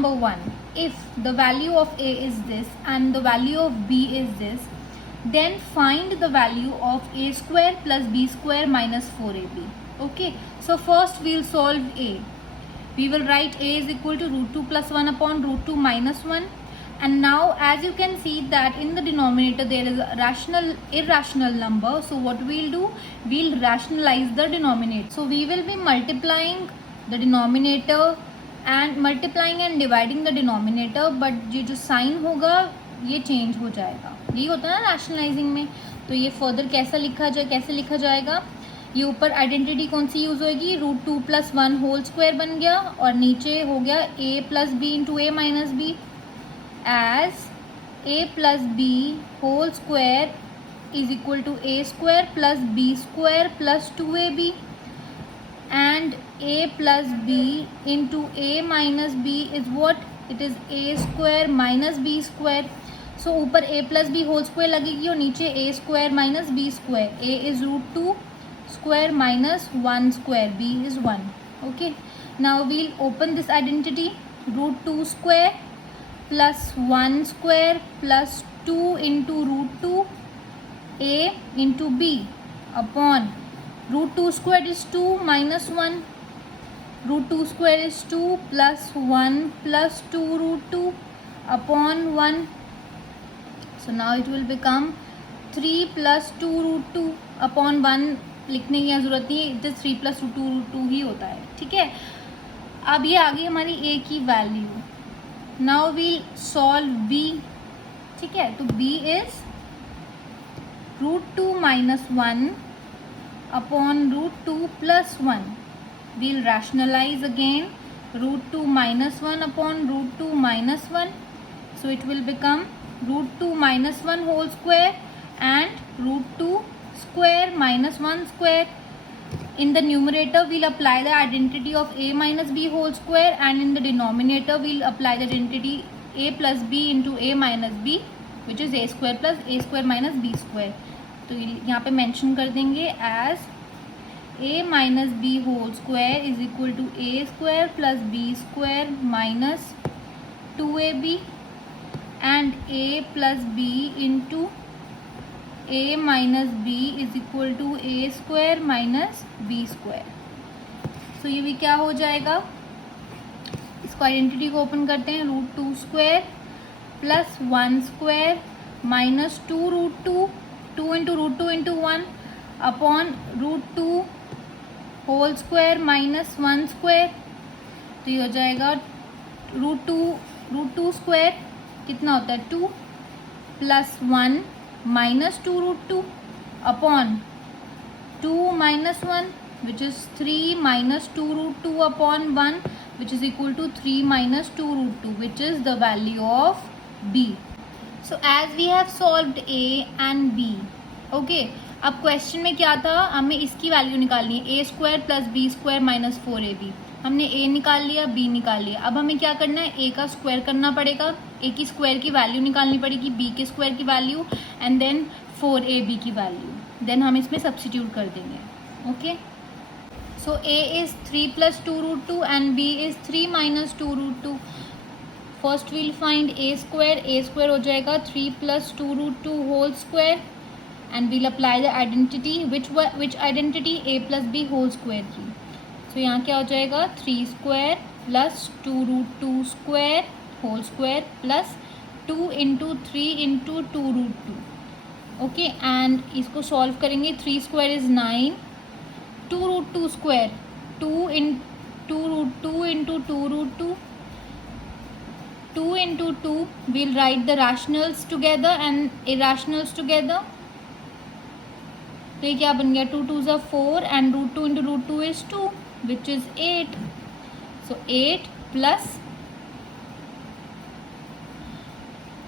number 1, if the value of a is this and the value of b is this, then find the value of a square plus b square minus 4ab. Okay, so first we'll solve a. We will write a is equal to root 2 plus 1 upon root 2 minus 1. And now as you can see that in the denominator there is a irrational number. So what we'll do, we'll rationalize the denominator. So we will be multiplying the denominator and multiplying and dividing the denominator, but ये जो sign होगा ये change हो जाएगा. यही होता है ना रैशनलाइजिंग में. तो ये फर्दर कैसे लिखा जाएगा, ये ऊपर आइडेंटिटी कौन सी यूज़ होएगी, रूट 2 प्लस 1 होल स्क्वायर बन गया और नीचे हो गया a plus b into a minus b, as a plus b whole square is equal to a square plus b square plus 2ab, and a plus b into a minus b is what, it is a square minus b square. So ऊपर a plus b whole square लगेगी और नीचे a square minus b square. a is root 2 square minus 1 square, b is 1. Okay, now we'll open this identity, root 2 square plus 1 square plus 2 into root 2 a into b upon root 2 square is 2 minus 1, root 2 square is 2 plus 1 plus 2 root 2 upon 1. So now it will become 3 plus 2 root 2 upon 1. लिखने की ज़रूरत नहीं है, it is 3 plus root 2 ही होता है. ठीक है, अब ये आ गई हमारी a की value. Now we'll solve b. ठीक है, तो b is root 2 minus 1 upon root 2 plus 1. We'll rationalise again, root 2 minus 1 upon root 2 minus 1. So it will become root 2 minus 1 whole square and root 2 square minus 1 square. In the numerator we'll apply the identity of a minus b whole square, and in the denominator we'll apply the identity a plus b into a minus b, which is a square plus a square minus b square. तो यहाँ पे mention कर देंगे as a minus b whole square is equal to a square plus b square minus 2ab, and a plus b into a minus b is equal to a square minus b square. So ये भी क्या हो जाएगा, इसको identity को open करते हैं, root 2 square plus 1 square minus 2 root 2, 2 into root 2 into 1 upon root 2 whole square minus 1 square. तो ये हो जाएगा रूट 2 स्क्वायर कितना होता है 2 plus 1 minus 2 root 2 upon 2 minus 1, which is 3 minus 2 root 2 upon 1, which is equal to 3 minus 2 root 2, which is the value of b. So as we have solved a and b, okay, अब question में क्या था, हमें इसकी value निकालनी है, a square plus b square minus 4ab. हमने a निकाल लिया, b निकाल लिया. अब हमें क्या करना है, a का स्क्वायर करना पड़ेगा, a की स्क्वायर की वैल्यू निकालनी पड़ेगी, b के स्क्वायर की वैल्यू, एंड देन 4ab की वैल्यू, देन हम इसमें सब्स्टिट्यूट कर देंगे. Okay, so a is 3 plus 2 root 2 and b is 3 minus 2 root 2. First we'll find a square हो जाएगा 3 plus 2 root 2 whole square, and we'll apply the identity, which identity a plus b whole square की. So यहाँ क्या हो जाएगा 3 square plus 2 root 2 square whole square plus 2 into 3 into 2 root 2. Okay, and इसको solve करेंगे, 3 square is 9, 2 root 2 square 2 root 2 into 2 root 2, 2 into 2. We'll write the rationals together and irrationals together. तो ये क्या बन गया, 2 2 ज़ा 4 and root 2 into root 2 is 2, which is 8. So 8 plus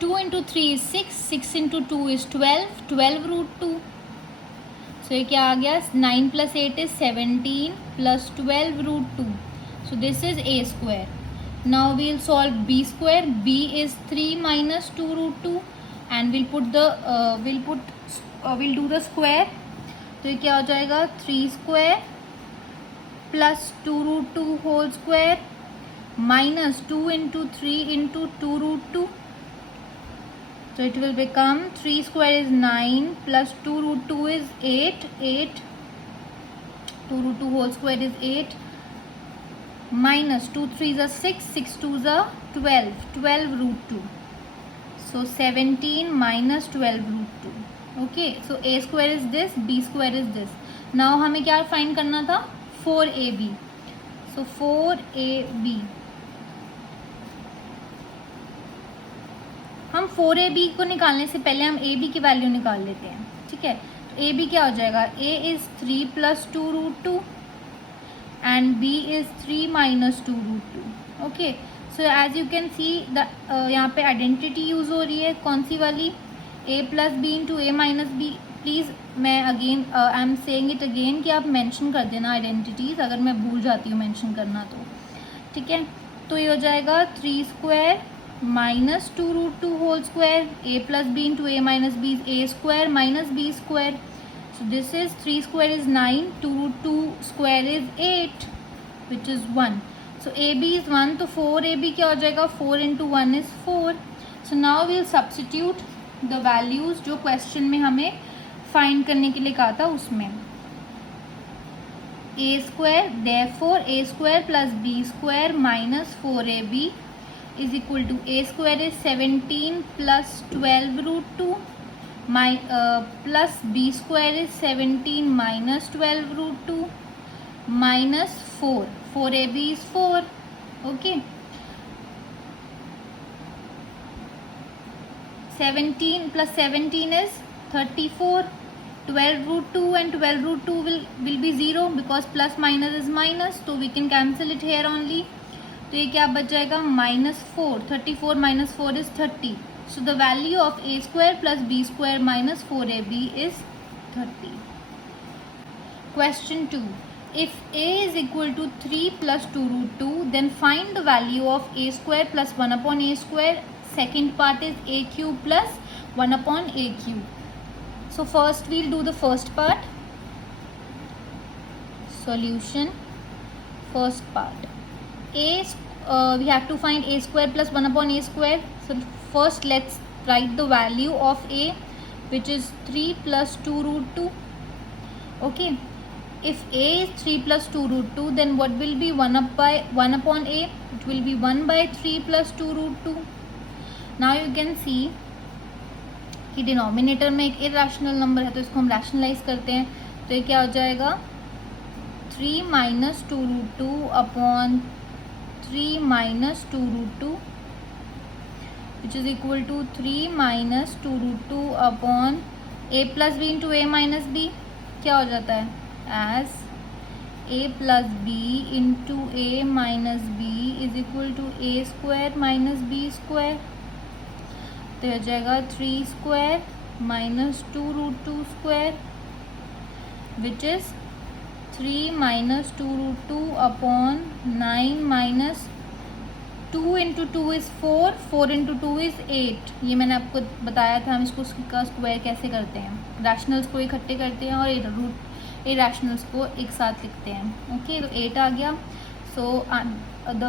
2 into 3 is 6, 6 into 2 is 12, 12 root 2. So ये क्या आ गया, 9 plus 8 is 17 plus 12 root 2. So this is a square. Now we'll solve b square. b is 3 minus 2 root 2, and we'll do the square. तो ये क्या हो जाएगा, 3 square plus 2 root 2 whole square minus 2 into 3 into 2 root 2. So it will become 3 square is 9 plus 2 root 2 is 8. 2 root 2 whole square is 8 minus 2 3 is 6. 6 2 is 12. 12 root 2. So 17 minus 12 root 2. Okay, so a square is this, b square is this. Now हमें क्या find करना था? 4ab. So 4ab. हम 4ab को निकालने से पहले हम ab की वैल्यू निकाल लेते हैं. ठीक है, तो ab क्या हो जाएगा? a is 3 plus 2 root 2 and b is 3 minus 2 root 2. Okay, so as you can see the यहाँ पे आइडेंटिटी यूज़ हो रही है. कौन सी वाली? a plus b into a minus b. Please मैं again I am saying it again कि आप मेंशन कर देना आइडेंटिटीज़, अगर मैं भूल जाती हूँ मेंशन करना तो. ठीक है, तो ये हो जाएगा 3 square minus 2 root 2 whole square. a plus b into a minus b is a square minus b square. So this is 3 square is 9. 2 root 2 square is 8 which is 1. So ab is 1, तो 4ab क्या हो जाएगा? 4 into 1 is 4. So now we'll substitute the values जो question में हमें find करने के लिए कहा था उसमें. a square, therefore a square plus b square minus 4ab is equal to a square is 17 plus 12 root 2 plus b square is 17 minus 12 root 2 minus 4. 4ab is 4. Okay, 17 plus 17 is 34. 12 root 2 and 12 root 2 will be 0 because plus minus is minus, so we can cancel it here only. तो ये क्या बच जाएगा? -4. 34 minus 4 is 30. So the value of a square plus b square minus 4ab is 30. Question 2. If a is equal to 3 plus 2 root 2, then find the value of a square plus 1 upon a square. Second part is a cube plus 1 upon a cube. So first we'll do the first part. Solution. First part. We have to find a square plus 1 upon a square. So first let's write the value of a, which is 3 plus 2 root 2. Okay. If a is 3 plus 2 root 2, then what will be 1 upon a? It will be 1 by 3 plus 2 root 2. Now you can see कि denominator में एक irrational number है, तो इसको हम rationalise करते हैं. तो ये क्या हो जाएगा? 3 minus 2 root 2 upon 3 minus 2 root 2 which is equal to 3 minus 2 root 2 upon a plus b into a minus b. क्या हो जाता है? As a plus b into a minus b is equal to a square minus b square. तो हो जाएगा 3 square minus 2 root 2 square which is 3 minus 2 root 2 upon 9 minus 2 into 2 is 4. 4 into 2 is 8. ये मैंने आपको बताया था हम इसको का स्क्वायर कैसे करते हैं. रैशनल्स को इकट्ठे करते हैं और इरेशनल्स को एक साथ लिखते हैं. ओके, तो 8 आ गया. सो the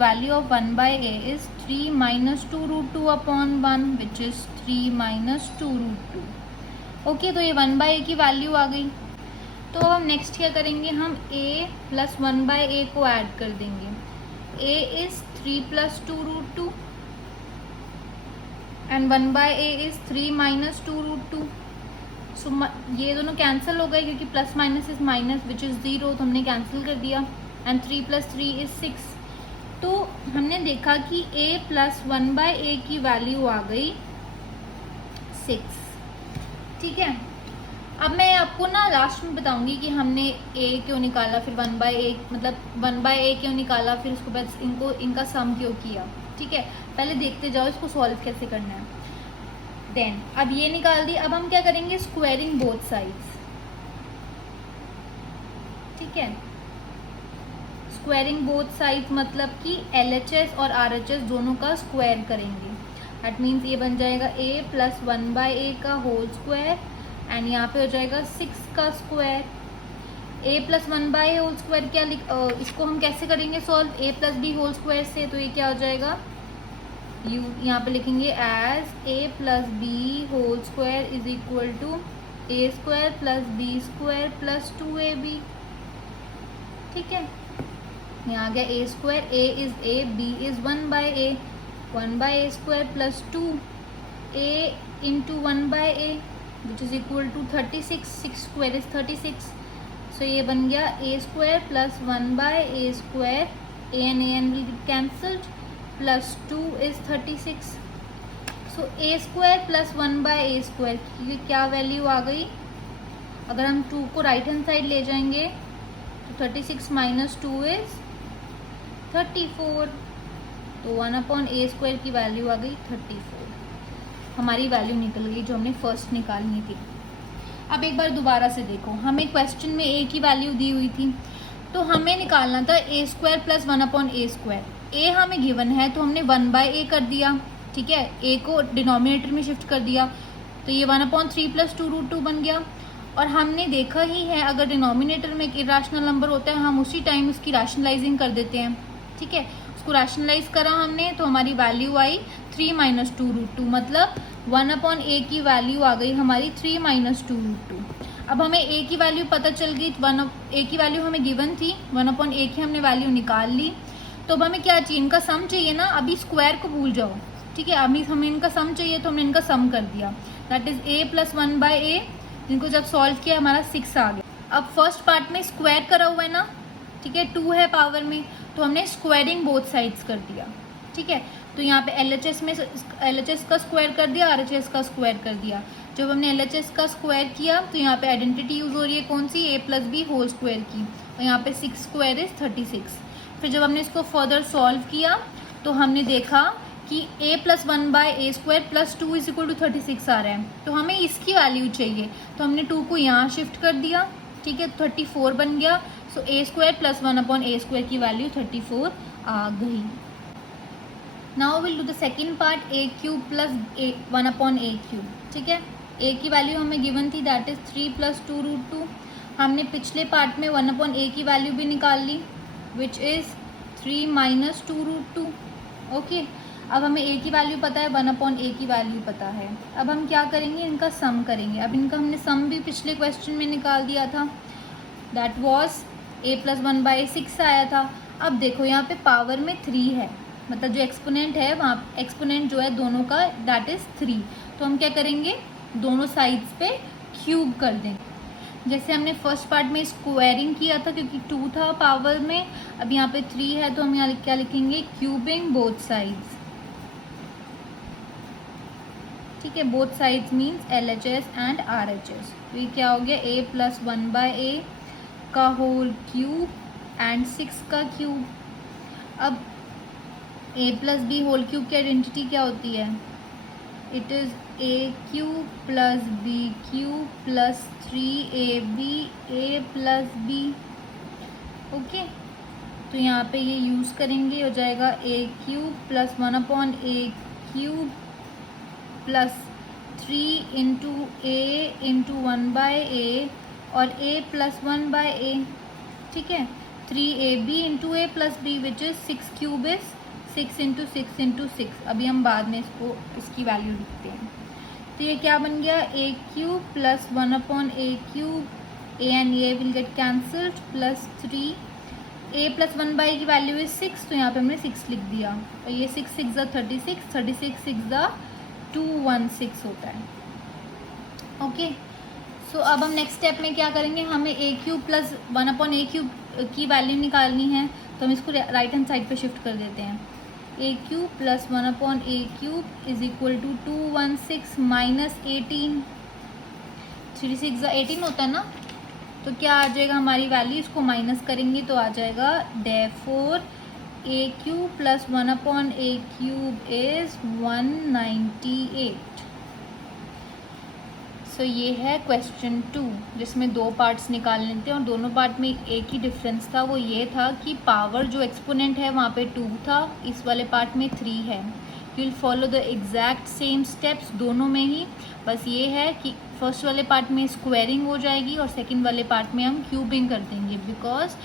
value of 1 by a is 3 minus 2 root 2 upon 1 which is 3 minus 2 root 2. Okay, तो ये 1 by a की वैल्यू आ गई. तो अब हम नेक्स्ट क्या करेंगे? हम a प्लस 1 by a को ऐड कर देंगे. a is 3 plus 2 root 2 and 1 by a is 3 minus 2 root 2. सो ये दोनों कैंसिल हो गए क्योंकि plus minus is minus which is 0, तो हमने कैंसिल कर दिया. And 3 plus 3 is 6. तो हमने देखा कि a प्लस 1 बाय a की वैल्यू आ गई 6. ठीक है, अब मैं आपको ना लास्ट में बताऊंगी कि हमने a क्यों निकाला, फिर 1 बाय a मतलब 1 बाय a क्यों निकाला, फिर उसके बाद इनका सम क्यों किया. ठीक है, पहले देखते जाओ इसको सॉल्व कैसे करना है. देन अब ये निकाल दी. अब हम क्या करेंगे? Squaring both sides. ठीक है, स्क्वायरिंग बोथ साइड्स मतलब कि LHS और RHS दोनों का स्क्वायर करेंगे. दैट मीन्स ये बन जाएगा a प्लस 1 बाय a का होल स्क्वायर एंड यहाँ पे हो जाएगा 6 का square. A plus one by whole square क्या इसको हम कैसे करेंगे solve, a plus B whole square से, तो ये क्या हो जाएगा, यहाँ पे लिखेंगे as a plus B whole square is equal to a square plus b square plus 2ab। ठीक है, यहाँ आ गया a square, a is a, b is 1 by a square plus 2a into 1 by a which is equal to 36, 6 square is 36। So ये बन गया a square plus 1 by a square, a n will be cancelled, plus 2 is 36। So a square plus 1 by a square की क्या value आ गई, अगर हम 2 को right hand side ले जाएंगे तो 36 माइनस 2 इज 34, तो 1 अपॉन ए स्क्वायर की वैल्यू आ गई 34। हमारी वैल्यू निकल गई जो हमने फर्स्ट निकालनी थी। अब एक बार दोबारा से देखो, हमें क्वेश्चन में ए की वैल्यू दी हुई थी, तो हमें निकालना था ए स्क्वायर प्लस 1 अपॉन ए स्क्वायर। ए हमें गिवन है तो हमने 1 बाय ए कर दिया, ठीक है, ए को डिनोमिनेटर में शिफ्ट कर दिया, तो ये 1/3 प्लस 2√2 बन गया। और हमने देखा ही है अगर डिनोमिनेटर में एक इरेशनल नंबर होता है हम उसी टाइम उसकी रैशनलाइजिंग कर देते हैं, ठीक है, उसको रैशनलाइज करा हमने तो हमारी वैल्यू आई 3 माइनस 2√2, मतलब 1 अपॉन ए की वैल्यू आ गई हमारी 3 माइनस 2√2। अब हमें ए की वैल्यू पता चल गई, ए की वैल्यू हमें गिवन थी, 1 अपॉन ए की हमने वैल्यू निकाल ली। तो अब हमें क्या चाहिए, इनका सम चाहिए ना, अभी स्क्वायर को भूल जाओ, ठीक है, अभी हमें इनका सम चाहिए तो हमने इनका सम कर दिया, that is A plus 1 by A, जिनको जब सॉल्व किया हमारा 6 आ गया। अब फर्स्ट पार्ट में स्क्वायर करा हुआ है ना, ठीक है, 2 है पावर में, तो हमने स्क्वायरिंग बोथ साइड्स कर दिया, ठीक है। तो यहाँ पे LHS में LHS का स्क्वायर कर दिया, RHS का स्क्वायर कर दिया। जब हमने LHS का स्क्वायर किया तो यहाँ पे आइडेंटिटी यूज हो रही है कौन सी, a plus B whole square की, और यहाँ पे 6 स्क्वायर इज 36। फिर जब हमने इसको फर्दर सॉल्व किया तो हमने देखा कि a plus 1 by a square plus 2 is equal to 36 आ रहा है, तो हमें इसकी वैल्यू चाहिए, तो हमने 2 को यहाँ शिफ्ट कर दिया, ठीक है, 34 बन गया। सो a square plus 1 upon A square की वैल्यू 34 आ गई। Now will do the second part, A cube plus 1 upon A cube, ठीक है, ए की वैल्यू हमें गिवन थी दैट इज 3 प्लस 2√2। हमने पिछले पार्ट में 1 अपॉन ए की वैल्यू भी निकाल ली विच इज़ 3 माइनस 2√2। ओके, अब हमें ए की वैल्यू पता है, 1 अपॉन ए की वैल्यू पता है। अब हम क्या करेंगे, इनका सम करेंगे। अब इनका हमने सम भी पिछले क्वेश्चन में निकाल दिया था, that was a plus 1 by 6 आया था। अब देखो यहाँ पे पावर में 3 है, मतलब जो एक्सपोनेंट है वहाँ एक्सपोनेंट जो है दोनों का दैट इज़ 3, तो हम क्या करेंगे, दोनों साइड्स पे क्यूब कर देंगे। जैसे हमने फर्स्ट पार्ट में स्क्वायरिंग किया था क्योंकि 2 था पावर में, अब यहाँ पे 3 है तो हम यहाँ क्या लिखेंगे, क्यूबिंग बोथ साइड्स, ठीक है, both sides means LHS and RHS। तो ये क्या हो गया, a प्लस 1 बाय ए का होल क्यूब एंड 6 का क्यूब। अब a plus B whole cube की आइडेंटिटी क्या होती है, it is a cube plus b cube plus 3ab a plus b। Okay, तो यहाँ पे ये यूज़ करेंगे, हो जाएगा a cube plus 1 upon a cube plus 3 into A into 1 by A और a प्लस 1 बाय ए, ठीक है, 3ab into A plus B which is 6 cube is 6 into 6 into 6। अभी हम बाद में इसकी वैल्यू लिखते हैं। तो ये क्या बन गया, a cube plus 1 upon a cube, a and a will get cancelled, plus 3, a plus 1 by की वैल्यू इज 6, तो यहाँ पे हमने 6 लिख दिया, और ये 6 6 ज़ा 36, 36 6 ज़ा 216 होता है। ओके, सो अब हम नेक्स्ट स्टेप में क्या करेंगे, हमें a cube plus 1 upon a cube की वैल्यू निकालनी है, तो हम इसको राइट हैंड साइड पे शिफ्ट कर देते हैं। a cube plus 1 upon a cube is equal to 216 minus 18, 36 ज़ा 18 होता है ना, तो क्या आ जाएगा हमारी वैल्यू, इसको माइनस करेंगे तो आ जाएगा therefore a cube plus 1 upon a cube is 198। सो ये है क्वेश्चन 2 जिसमें 2 पार्ट्स निकालने थे और दोनों पार्ट में एक ही डिफरेंस था, वो ये था कि पावर जो एक्सपोनेंट है वहाँ पे 2 था, इस वाले पार्ट में 3 है। You will follow the exact same steps दोनों में ही, बस ये है कि फर्स्ट वाले पार्ट में स्क्वायरिंग हो जाएगी और सेकंड वाले पार्ट में हम क्यूबिंग कर देंगे, because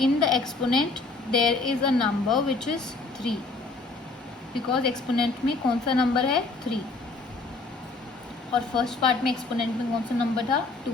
in the exponent there is a number which is 3, because exponent में कौन सा नंबर है 3 और फर्स्ट पार्ट में एक्सपोनेंट में कौन सा नंबर था 2।